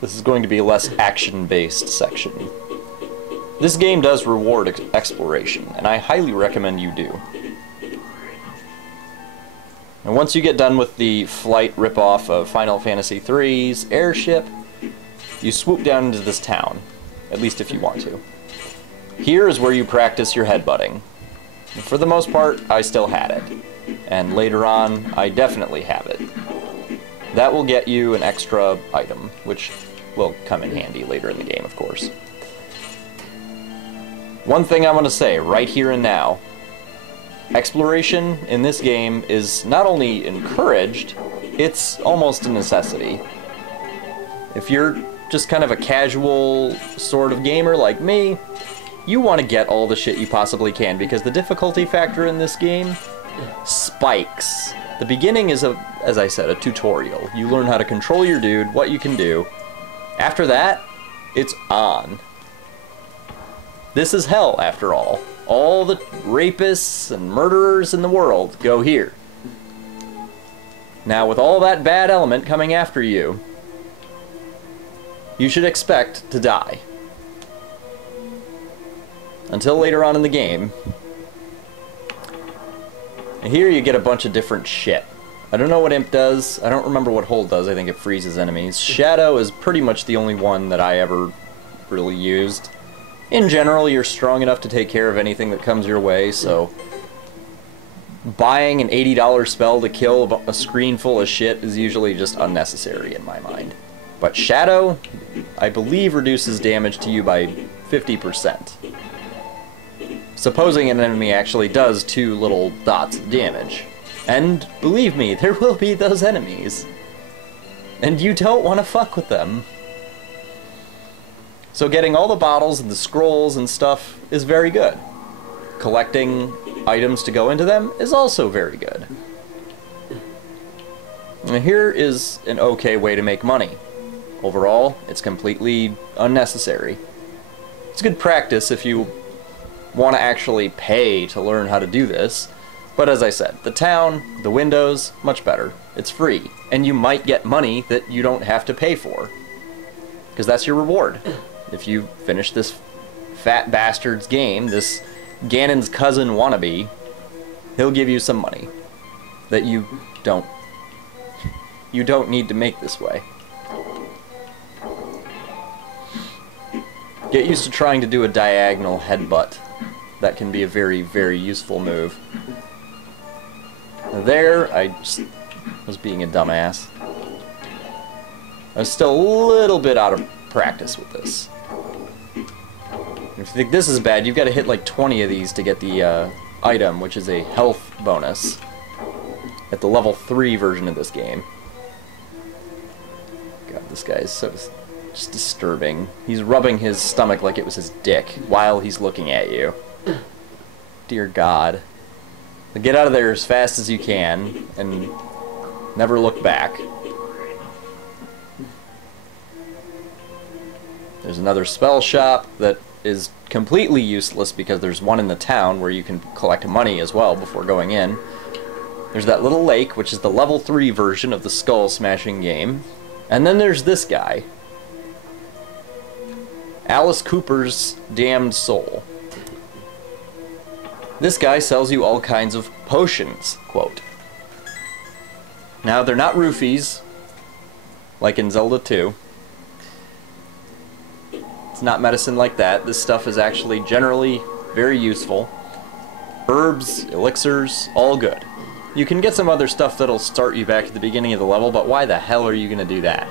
This is going to be a less action-based section. This game does reward exploration, and I highly recommend you do. And once you get done with the flight ripoff of Final Fantasy III's airship, you swoop down into this town, at least if you want to. Here is where you practice your headbutting. For the most part, I still had it, and later on, I definitely have it. That will get you an extra item, which will come in handy later in the game, of course. One thing I want to say right here and now, exploration in this game is not only encouraged, it's almost a necessity. If you're just kind of a casual sort of gamer like me, you want to get all the shit you possibly can, because the difficulty factor in this game spikes. The beginning is, as I said, a tutorial. You learn how to control your dude, what you can do. After that, it's on. This is hell, after all. All the rapists and murderers in the world go here. Now, with all that bad element coming after you, you should expect to die. Until later on in the game. And here you get a bunch of different shit. I don't know what Imp does. I don't remember what Hold does. I think it freezes enemies. Shadow is pretty much the only one that I ever really used. In general, you're strong enough to take care of anything that comes your way, so buying an $80 spell to kill a screen full of shit is usually just unnecessary in my mind. But Shadow, I believe, reduces damage to you by 50%. Supposing an enemy actually does 2 little dots of damage. And believe me, there will be those enemies. And you don't want to fuck with them. So getting all the bottles and the scrolls and stuff is very good. Collecting items to go into them is also very good. And here is an okay way to make money. Overall, it's completely unnecessary. It's good practice if you want to actually pay to learn how to do this. But as I said, the town, the windows, much better. It's free. And you might get money that you don't have to pay for. Because that's your reward. If you finish this fat bastard's game, this Ganon's cousin wannabe, he'll give you some money that you don't need to make this way. Get used to trying to do a diagonal headbutt. That can be a very, very useful move. There, I just was being a dumbass. I was still a little bit out of practice with this. If you think this is bad, you've got to hit like 20 of these to get the item, which is a health bonus at the level 3 version of this game. God, this guy is so just disturbing. He's rubbing his stomach like it was his dick while he's looking at you. Dear God. Get out of there as fast as you can and never look back. There's another spell shop that is completely useless because there's one in the town where you can collect money as well before going in. There's that little lake, which is the level 3 version of the skull smashing game. And then there's this guy. Alice Cooper's Damned Soul. This guy sells you all kinds of potions, quote. Now, they're not roofies, like in Zelda 2. It's not medicine like that. This stuff is actually generally very useful. Herbs, elixirs, all good. You can get some other stuff that'll start you back at the beginning of the level, but why the hell are you going to do that?